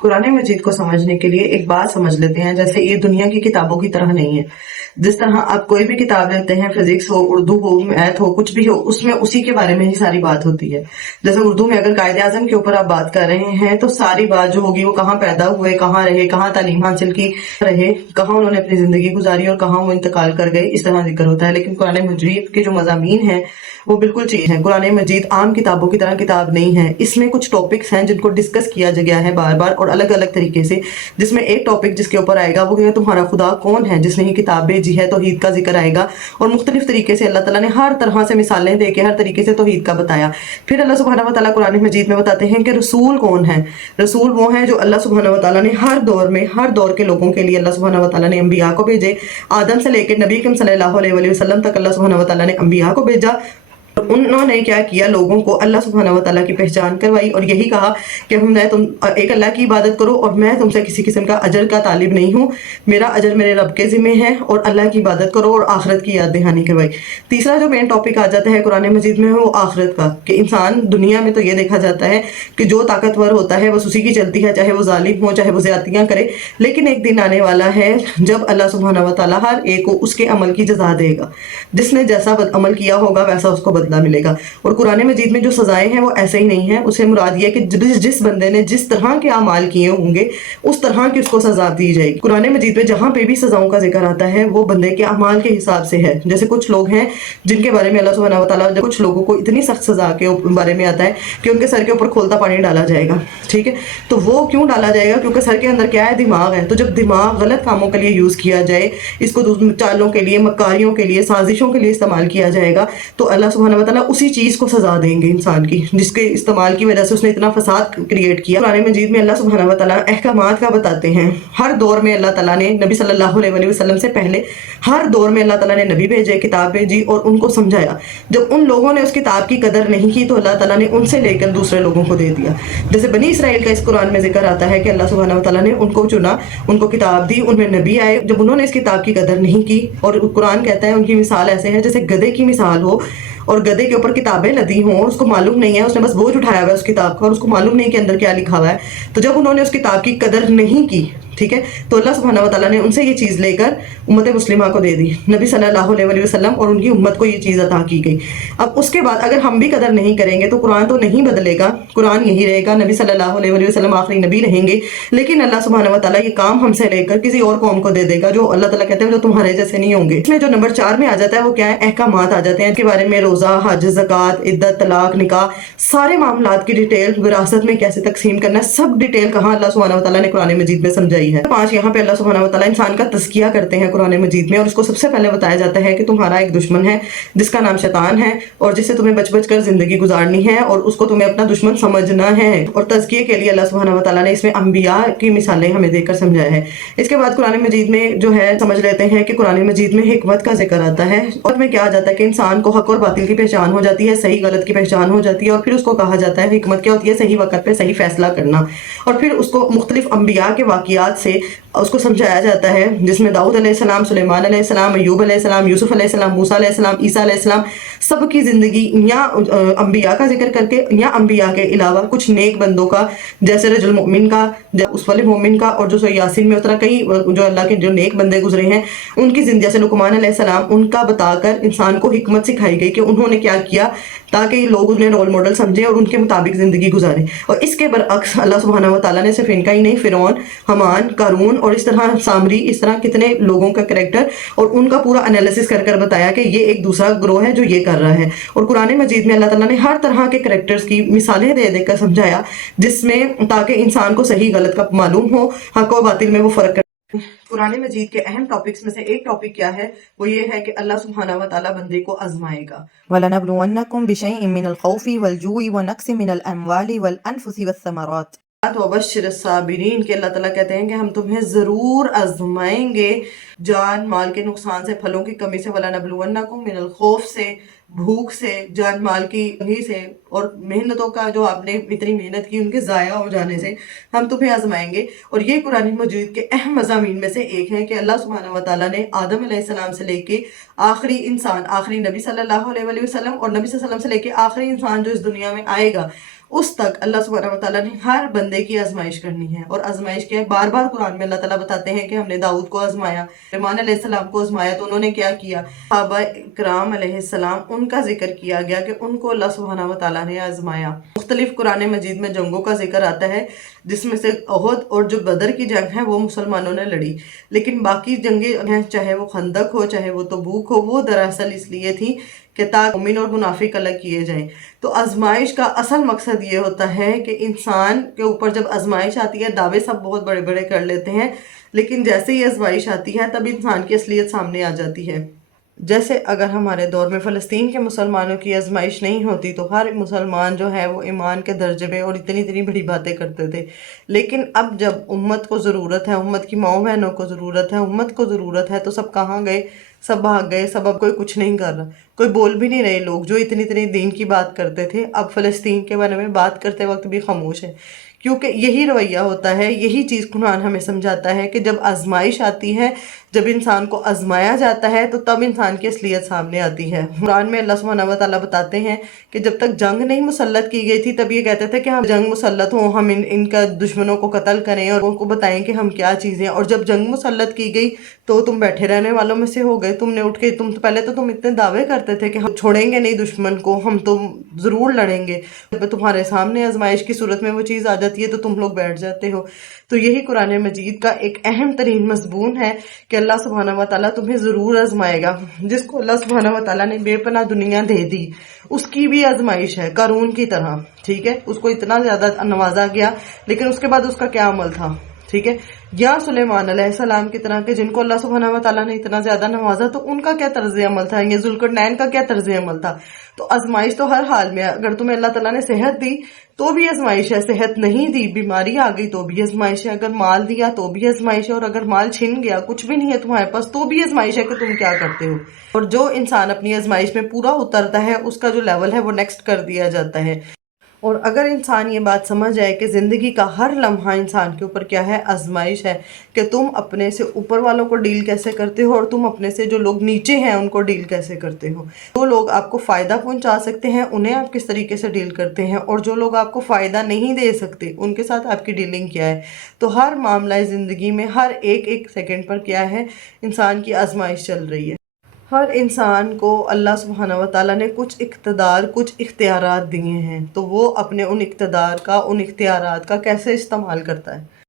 قرآن مجید کو سمجھنے کے لیے ایک بات سمجھ لیتے ہیں، جیسے یہ دنیا کی کتابوں کی طرح نہیں ہے۔ جس طرح آپ کوئی بھی کتاب لیتے ہیں، فزکس ہو، اردو ہو، میتھ ہو، کچھ بھی ہو، اس میں اسی کے بارے میں ہی ساری بات ہوتی ہے۔ جیسے اردو میں اگر قائد اعظم کے اوپر آپ بات کر رہے ہیں تو ساری بات جو ہوگی وہ کہاں پیدا ہوئے، کہاں رہے، کہاں تعلیم حاصل کی رہے، کہاں انہوں نے اپنی زندگی گزاری اور کہاں وہ انتقال کر گئے، اس طرح ذکر ہوتا ہے۔ لیکن قرآن مجید کے جو مضامین ہیں وہ بالکل چیز ہے۔ قرآن مجید عام کتابوں کی طرح کتاب نہیں ہے، اس میں کچھ ٹاپکس ہیں جن کو ڈسکس کیا گیا ہے بار بار اور الگ الگ طریقے سے، جس میں ایک ٹاپک جس کے اوپر آئے گا وہ ہے تمہارا خدا کون ہے، جس نے یہ کتاب بھیجی ہے، توحید کا ذکر آئے گا، اور مختلف طریقے سے اللہ تعالیٰ نے ہر طرح سے مثالیں دے کے ہر طریقے سے توحید کا بتایا۔ پھر اللہ سبحانہ و تعالیٰ قرآن مجید میں بتاتے ہیں کہ رسول کون ہے۔ رسول وہ ہیں جو اللہ سبحانہ و تعالیٰ نے ہر دور میں، ہر دور کے لوگوں کے لیے اللہ سبحانہ و تعالیٰ نے انبیاء کو بھیجے۔ آدم سے لے کے نبی اکرم صلی اللہ علیہ وآلہ وسلم تک اللہ سبحانہ و تعالیٰ نے انبیاء کو بھیجا، اور انہوں نے کیا کیا، لوگوں کو اللہ سبحانہ و تعالیٰ کی پہچان کروائی، اور یہی کہا کہ تم ایک اللہ کی عبادت کرو اور میں تم سے کسی قسم کا اجر کا طالب نہیں ہوں، میرا اجر میرے رب کے ذمہ ہے، اور اللہ کی عبادت کرو اور آخرت کی یاد دہانی کروائی۔ تیسرا جو مین ٹاپک آ جاتا ہے قرآن مجید میں وہ آخرت کا، کہ انسان دنیا میں تو یہ دیکھا جاتا ہے کہ جو طاقتور ہوتا ہے بس اسی کی چلتی ہے، چاہے وہ ظالم ہو، چاہے وہ زیادتیاں کرے، لیکن ایک دن آنے والا ہے جب اللہ سبحانہ و تعالیٰ ہر ایک کو اس کے عمل کی جزا دے گا، جس نے جیسا عمل کیا ہوگا ویسا اس کو بدلہ ملے گا۔ اور قرآن مجید میں جو سزائیں ہیں وہ ایسے ہی نہیں ہیں، اسے مراد یہ کہ جس بندے نے جس طرح کے اعمال کیے ہوں گے اس طرح کی اس کو سزا دی جائے گی۔ قرآن مجید میں جہاں پہ بھی سزاؤں کا ذکر آتا ہے وہ بندے کے اعمال کے حساب سے ہے۔ جیسے کچھ لوگ ہیں جن کے بارے میں اللہ سبحانہ و تعالیٰ کچھ لوگوں کو اتنی سخت سزا کے بارے میں آتا ہے کہ ان کے سر کے اوپر کھولتا پانی ڈالا جائے گا، ٹھیک ہے؟ تو وہ کیوں ڈالا جائے گا؟ کیونکہ سر کے اندر کیا ہے، دماغ ہے۔ تو جب دماغ غلط کاموں کے لیے یوز کیا جائے، اس کو چالوں کے لیے، مکاریوں کے لیے، سازشوں کے لیے استعمال کیا جائے گا، تو اللہ سبحانہ و تعالیٰ اسی چیز کو سزا دیں گے انسان کی، جس کے استعمال کی وجہ سے اس نے اتنا فساد کریٹ کیا۔ قرآن مجید میں اللہ سبحانہ و تعالیٰ احکامات کا بتاتے ہیں۔ ہر دور میں اللہ تعالیٰ نے نبی صلی اللہ علیہ وآلہ وسلم سے پہلے ہر دور میں اللہ تعالیٰ نے نبی بھیجے، کتاب بھیجی اور ان کو سمجھایا۔ جب ان لوگوں نے اس کتاب کی قدر نہیں کی تو اللہ تعالیٰ نے ان سے لے کر دوسرے لوگوں کو دے دیا۔ جیسے بنی اسرائیل کا اس قرآن میں ذکر آتا ہے کہ اللہ سبحانہ و تعالیٰ نے ان کو چنا، ان کو کتاب دی، ان میں نبی آئے، جب انہوں نے اس کتاب کی قدر نہیں کی، اور قرآن کہتا ہے ان کی مثال ایسے ہے جیسے گدھے کی مثال ہو، اور گدھے کے اوپر کتابیں لدی ہوں، اس کو معلوم نہیں ہے، اس نے بس بوجھ اٹھایا ہوا ہے اس کتاب کا، اور اس کو معلوم نہیں کہ اندر کیا لکھا ہوا ہے۔ تو جب انہوں نے اس کتاب کی قدر نہیں کی، ٹھیک ہے، تو اللہ سبحانہ و تعالیٰ نے ان سے یہ چیز لے کر امت مسلمہ کو دے دی، نبی صلی اللہ علیہ وآلہ وسلم اور ان کی امت کو یہ چیز عطا کی گئی۔ اب اس کے بعد اگر ہم بھی قدر نہیں کریں گے تو قرآن تو نہیں بدلے گا، قرآن یہی رہے گا، نبی صلی اللہ علیہ وآلہ وسلم آخری نبی رہیں گے، لیکن اللہ سبحانہ و تعالیٰ یہ کام ہم سے لے کر کسی اور قوم کو دے دے گا جو اللہ تعالیٰ کہتے ہیں جو تمہارے جیسے نہیں ہوں گے۔ اس میں جو نمبر 4 میں آ جاتا ہے وہ کیا ہے، احکامات آ جاتے ہیں، کے بارے میں روزہ، حج، زکوٰۃ، عدت، طلاق، نکاح، سارے معاملات کی ڈیٹیل، وراثت میں کیسے تقسیم کرنا ہے، سب ڈیٹیل کہاں اللہ سبحانہ و تعالیٰ نے قرآن مجید میں سمجھائی ہے۔ 5 یہاں پہ اللہ سبحانہ و تعالیٰ انسان کا تزکیہ کرتے ہیں قرآن مجید میں، اور اس کو سب سے پہلے بتایا جاتا ہے کہ تمہارا ایک دشمن ہے جس کا نام شیطان ہے، اور جس سے تمہیں بچ بچ کر زندگی گزارنی ہے، اور اس کو تمہیں اپنا دشمن سمجھنا ہے۔ اور تزکیے کے لیے اللہ سبحانہ و تعالیٰ نے اس میں انبیاء کی مثالیں ہمیں دے کر سمجھایا ہے۔ اس کے بعد قرآن مجید میں جو ہے سمجھ لیتے ہیں کہ قرآن مجید میں حکمت کا ذکر آتا ہے، اور میں کیا جاتا ہے کہ انسان کو حق اور باطل کی پہچان ہو جاتی ہے، صحیح غلط کی پہچان ہو جاتی ہے، اور پھر اس کو کہا جاتا ہے حکمت کیا ہوتی ہے، صحیح وقت پہ صحیح فیصلہ کرنا، اور پھر اس کو مختلف انبیاء کے واقعات سے اس کو سمجھایا جاتا ہے، جس میں داؤد علیہ السلام، سلیمان علیہ السلام، ایوب علیہ السلام، یوسف علیہ السلام، موسیٰ علیہ السلام، عیسیٰ علیہ السلام، سب کی زندگی یا انبیاء کا ذکر کر کے، یا انبیاء کے علاوہ کچھ نیک بندوں کا، جیسے رجل المؤمن کا، اسوہ مومن کا، اور جو سورہ یاسین میں اترا کئی جو اللہ کے جو نیک بندے گزرے ہیں ان کی زندگی، جیسے لقمان علیہ السلام، ان کا بتا کر انسان کو حکمت سکھائی گئی کہ انہوں نے کیا کیا تاکہ لوگ انہیں رول ماڈل سمجھیں اور ان کے مطابق زندگی گزاریں۔ اور اس کے برعکس اللہ سبحانہ و تعالیٰ نے صرف ان کا ہی نہیں، فرعون، حمان، قارون اور اس طرح سامری، اس طرح کتنے لوگوں کا کریکٹر اور ان کا پورا انالیسس کر کر بتایا کہ یہ ایک دوسرا گروہ ہے جو یہ کر رہا ہے۔ اور قرآن مجید میں اللہ تعالیٰ نے ہر طرح کے کریکٹرز کی مثالیں دے دے کر سمجھایا، جس میں تاکہ انسان کو صحیح غلط کا معلوم ہو، حق و باطل میں وہ فرق کر۔ قرآن مجید کے اہم ٹاپکس میں سے ایک ٹاپک کیا ہے، وہ یہ ہے کہ اللہ سبحانہ و تعالیٰ بندے کو آزمائے گا۔ وَلَنَبْلُوَنَّكُمْ بِشَيْءٍ مِّنَ الْخَوْفِ وَالْجُوعِ وَنَقْصٍ مِّنَ الْأَمْوَالِ وَالْأَنفُسِ وَالثَّمَرَاتِ۔ وبشر الصابرین کہ اللہ تعالیٰ کہتے ہیں کہ ہم تمہیں ضرور آزمائیں گے جان مال کے نقصان سے، پھلوں کی کمی سے، وَلَنَبْلُوَنَّكُمْ مِنَ الْخَوْفِ سے، بھوک سے، جان مال کی کمی سے، اور محنتوں کا جو آپ نے اتنی محنت کی ان کے ضائع ہو جانے سے ہم تمہیں آزمائیں گے۔ اور یہ قرآن مجید کے اہم مضامین میں سے ایک ہے کہ اللہ سبحانہ و تعالیٰ نے آدم علیہ السلام سے لے کے آخری انسان، آخری نبی صلی اللہ علیہ وسلم، اور نبی صلی اللہ علیہ وسلم سے لے کے آخری انسان جو اس دنیا میں آئے گا، اس تک اللہ سبحانہ وتعالیٰ نے ہر بندے کی آزمائش کرنی ہے، اور آزمائش کیا ہے؟ بار بار قرآن میں اللہ تعالیٰ بتاتے ہیں کہ ہم نے داؤد کو آزمایا، سلیمان علیہ السلام کو آزمایا، تو انہوں نے کیا کیا؟ صحابہ کرام علیہ السلام، ان کا ذکر کیا گیا کہ ان کو اللہ سبحانہ وتعالیٰ نے آزمایا۔ مختلف قرآن مجید میں جنگوں کا ذکر آتا ہے، جس میں سے احد اور جو بدر کی جنگ ہے وہ مسلمانوں نے لڑی، لیکن باقی جنگیں ہیں، چاہے وہ خندق ہو چاہے وہ تبوک ہو، وہ دراصل اس لیے تھی کہ تاکہ مومن اور منافق الگ کیے جائیں۔ تو آزمائش کا اصل مقصد یہ ہوتا ہے کہ انسان کے اوپر جب آزمائش آتی ہے، دعوے سب بہت بڑے بڑے کر لیتے ہیں، لیکن جیسے ہی آزمائش آتی ہے تب انسان کی اصلیت سامنے آ جاتی ہے۔ جیسے اگر ہمارے دور میں فلسطین کے مسلمانوں کی آزمائش نہیں ہوتی تو ہر مسلمان جو ہے وہ ایمان کے درجے میں اور اتنی بڑی باتیں کرتے تھے، لیکن اب جب امت کو ضرورت ہے، امت کی ماؤں بہنوں کو ضرورت ہے، امت کو ضرورت ہے، تو سب کہاں گئے؟ سب بھاگ گئے، سب اب کوئی کچھ نہیں کر رہا، کوئی بول بھی نہیں رہے۔ لوگ جو اتنی دین کی بات کرتے تھے اب فلسطین کے بارے میں بات کرتے وقت بھی خاموش ہے، کیونکہ یہی رویہ ہوتا ہے، یہی چیز قرآن ہمیں سمجھاتا ہے کہ جب آزمائش آتی ہے، جب انسان کو آزمایا جاتا ہے تو تب انسان کی اصلیت سامنے آتی ہے۔ قرآن میں اللہ سبحانہ وتعالیٰ بتاتے ہیں کہ جب تک جنگ نہیں مسلط کی گئی تھی تب یہ کہتے تھے کہ ہم جنگ مسلط ہوں، ہم ان کا دشمنوں کو قتل کریں اور ان کو بتائیں کہ ہم کیا چیزیں ہیں، اور جب جنگ مسلط کی گئی تو تم بیٹھے رہنے والوں میں سے ہو گئے، تم نے اٹھ کے پہلے تو تم اتنے دعوے کرتے تھے کہ ہم چھوڑیں گے نہیں دشمن کو، ہم تو ضرور لڑیں گے، جب تمہارے سامنے آزمائش کی صورت میں وہ چیز آ جاتی ہے تو تم لوگ بیٹھ جاتے ہو۔ تو یہی قرآن مجید کا ایک اہم ترین مضمون ہے کہ اللہ سبحانہ وتعالیٰ تمہیں ضرور آزمائے گا۔ جس کو اللہ سبحانہ وتعالیٰ نے بے پناہ دنیا دے دی، اس کی بھی آزمائش ہے قارون کی طرح، ٹھیک ہے؟ اس کو اتنا زیادہ نوازا گیا، لیکن اس کے بعد اس کا کیا عمل تھا، ٹھیک ہے؟ یا سلیمان علیہ السلام کی طرح کہ جن کو اللہ سبحانہ وتعالیٰ نے اتنا زیادہ نوازا تو ان کا کیا طرز عمل تھا، یا ذوالقرنین کا کیا طرز عمل تھا۔ تو آزمائش تو ہر حال میں، اگر تمہیں اللہ تعالیٰ نے صحت دی تو بھی آزمائش ہے، صحت نہیں دی، بیماری آ گئی تو بھی آزمائش ہے، اگر مال دیا تو بھی آزمائش ہے، اور اگر مال چھن گیا، کچھ بھی نہیں ہے تمہارے پاس، تو بھی آزمائش ہے کہ تم کیا کرتے ہو۔ اور جو انسان اپنی آزمائش میں پورا اترتا ہے اس کا جو لیول ہے وہ نیکسٹ کر دیا جاتا ہے۔ اور اگر انسان یہ بات سمجھ جائے کہ زندگی کا ہر لمحہ انسان کے اوپر کیا ہے؟ آزمائش ہے، کہ تم اپنے سے اوپر والوں کو ڈیل کیسے کرتے ہو اور تم اپنے سے جو لوگ نیچے ہیں ان کو ڈیل کیسے کرتے ہو، جو لوگ آپ کو فائدہ پہنچا سکتے ہیں انہیں آپ کس طریقے سے ڈیل کرتے ہیں، اور جو لوگ آپ کو فائدہ نہیں دے سکتے ان کے ساتھ آپ کی ڈیلنگ کیا ہے۔ تو ہر معاملہ زندگی میں ہر ایک سیکنڈ پر کیا ہے؟ انسان کی آزمائش چل رہی ہے۔ ہر انسان کو اللہ سبحانہ وتعالیٰ نے کچھ اقتدار، کچھ اختیارات دیے ہیں، تو وہ اپنے ان اقتدار کا، ان اختیارات کا کیسے استعمال کرتا ہے۔